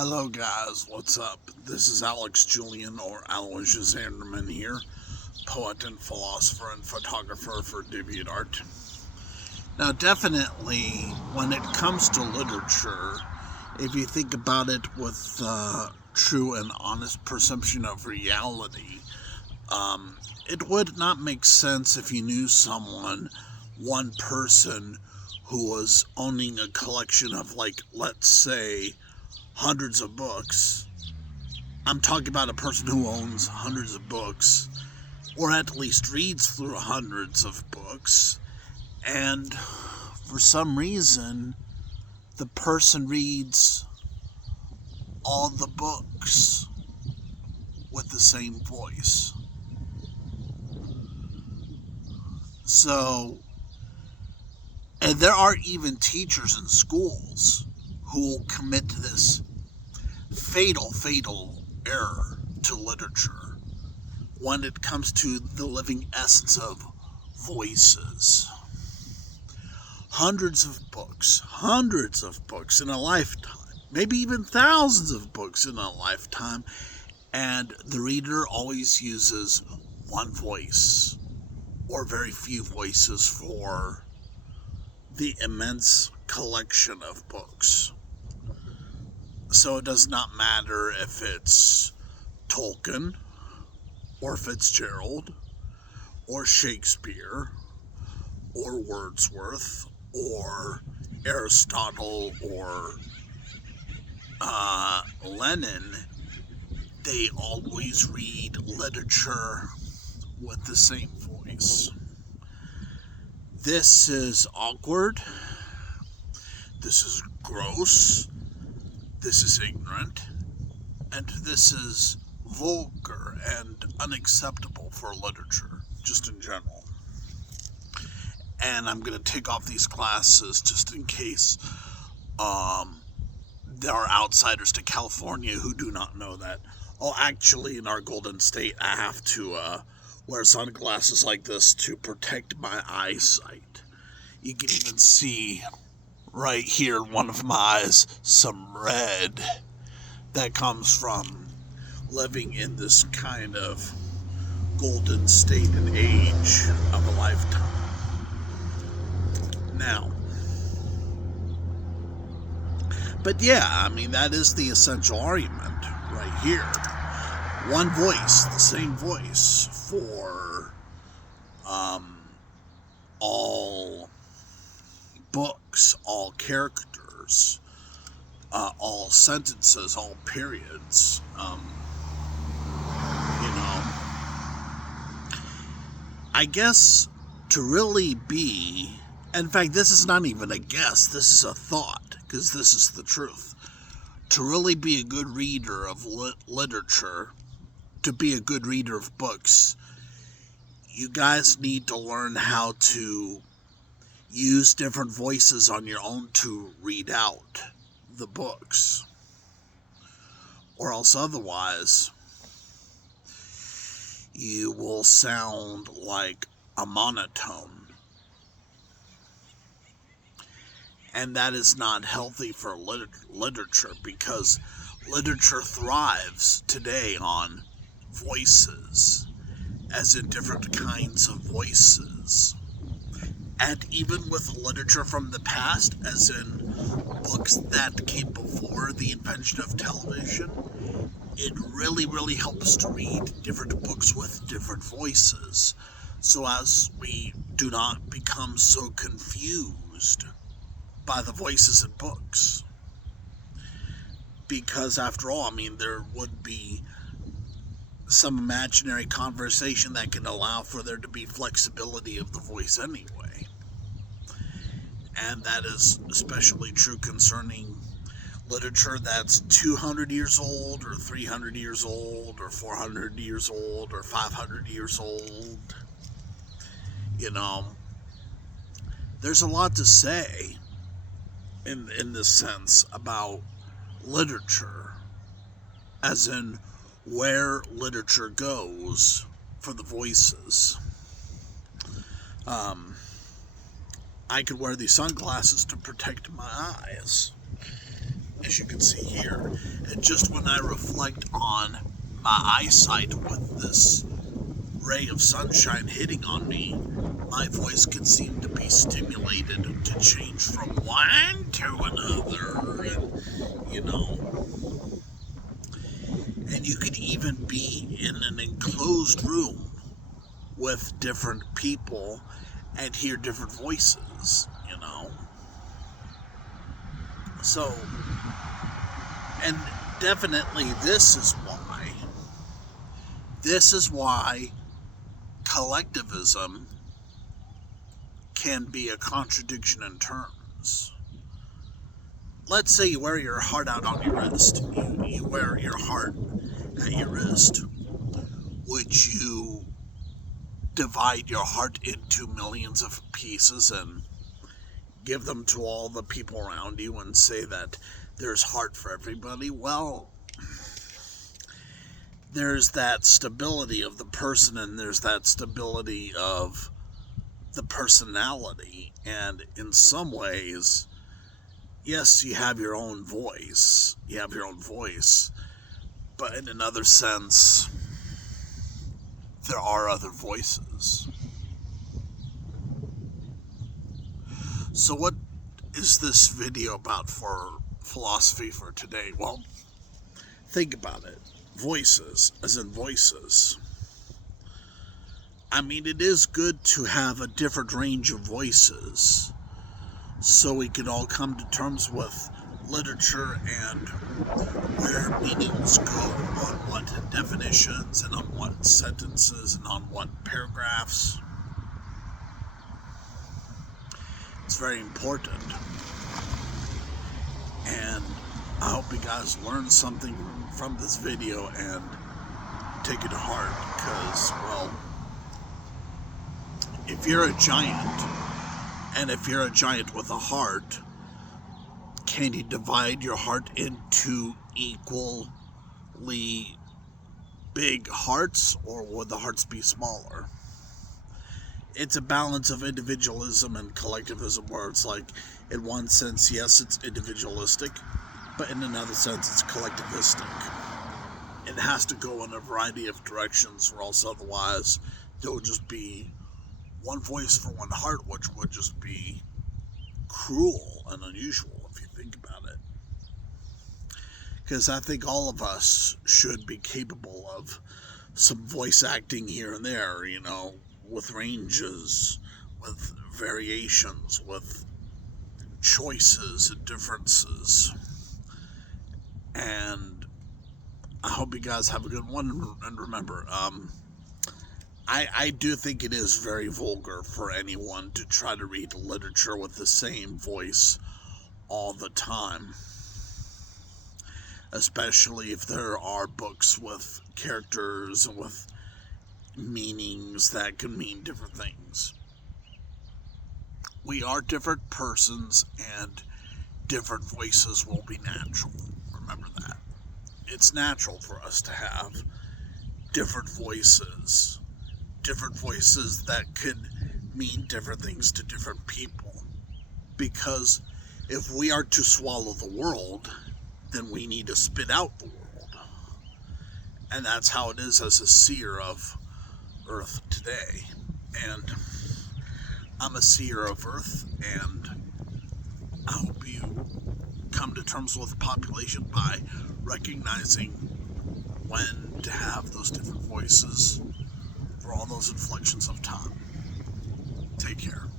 Hello guys, what's up? This is Alex Julian or Aloysius Anderman here, poet and philosopher and photographer for DeviantArt. Now definitely, when it comes to literature, if you think about it with true and honest perception of reality, it would not make sense if you knew someone, one person, who was owning a collection of, like, let's say, hundreds of books. I'm talking about a person who owns hundreds of books, or at least reads through hundreds of books, and for some reason, the person reads all the books with the same voice. So, and there are even teachers in schools who will commit this fatal error to literature when it comes to the living essence of voices. Hundreds of books in a lifetime, maybe even thousands of books in a lifetime, and the reader always uses one voice or very few voices for the immense collection of books. So it does not matter if it's Tolkien, or Fitzgerald, or Shakespeare, or Wordsworth, or Aristotle, or Lenin. They always read literature with the same voice. This is awkward. This is gross. This is ignorant, and this is vulgar and unacceptable for literature, just in general. And I'm going to take off these glasses just in case there are outsiders to California who do not know that. Oh, actually, in our Golden State, I have to wear sunglasses like this to protect my eyesight. You can even see right here in one of my eyes some red that comes from living in this kind of golden state and age of a lifetime. Now, but yeah, I mean, that is the essential argument right here. One voice, the same voice for all books, all characters, all sentences, all periods. I guess to really be, in fact, this is not even a guess, this is a thought, because this is the truth. To really be a good reader of literature, to be a good reader of books, you guys need to learn how to use different voices on your own to read out the books. Or else otherwise, you will sound like a monotone. And that is not healthy for literature, because literature thrives today on voices, as in different kinds of voices. And even with literature from the past, as in books that came before the invention of television, it really helps to read different books with different voices, so as we do not become so confused by the voices in books. Because after all, I mean, there would be some imaginary conversation that can allow for there to be flexibility of the voice anyway. And that is especially true concerning literature that's 200 years old, or 300 years old, or 400 years old, or 500 years old. You know, there's a lot to say in this sense about literature, as in where literature goes for the voices. I could wear these sunglasses to protect my eyes. as you can see here. And just when I reflect on my eyesight with this ray of sunshine hitting on me, my voice can seem to be stimulated to change from one to another, and and you could even be in an enclosed room with different people and hear different voices, So, and definitely this is why collectivism can be a contradiction in terms. Let's say you wear your heart out on your wrist. You wear your heart at your wrist. Would you divide your heart into millions of pieces and give them to all the people around you and say that there's heart for everybody? Well, there's that stability of the person, and there's that stability of the personality. And in some ways, yes, you have your own voice. But in another sense, there are other voices. So what is this video about for philosophy for today? Well, think about it. Voices, as in voices. I mean, it is good to have a different range of voices so we can all come to terms with literature and where meanings go on what definitions and on what sentences and on what paragraphs. It's very important. And I hope you guys learned something from this video and take it to heart, because, well, if you're a giant, and if you're a giant with a heart, can you divide your heart into equally big hearts, or would the hearts be smaller? It's a balance of individualism and collectivism, where it's like, in one sense, yes, it's individualistic, but in another sense, it's collectivistic. It has to go in a variety of directions, or else otherwise there would just be one voice for one heart, which would just be cruel and unusual if you think about it. Because I think all of us should be capable of some voice acting here and there, with ranges, with variations, with choices and differences. And I hope you guys have a good one. And remember, I do think it is very vulgar for anyone to try to read literature with the same voice all the time. Especially if there are books with characters and with meanings that can mean different things. We are different persons, and different voices will be natural. Remember that. It's natural for us to have different voices that could mean different things to different people. Because if we are to swallow the world, then we need to spit out the world. And that's how it is as a seer of Earth today. And I'm a seer of Earth, and I hope you come to terms with population by recognizing when to have those different voices for all those inflections of time. Take care.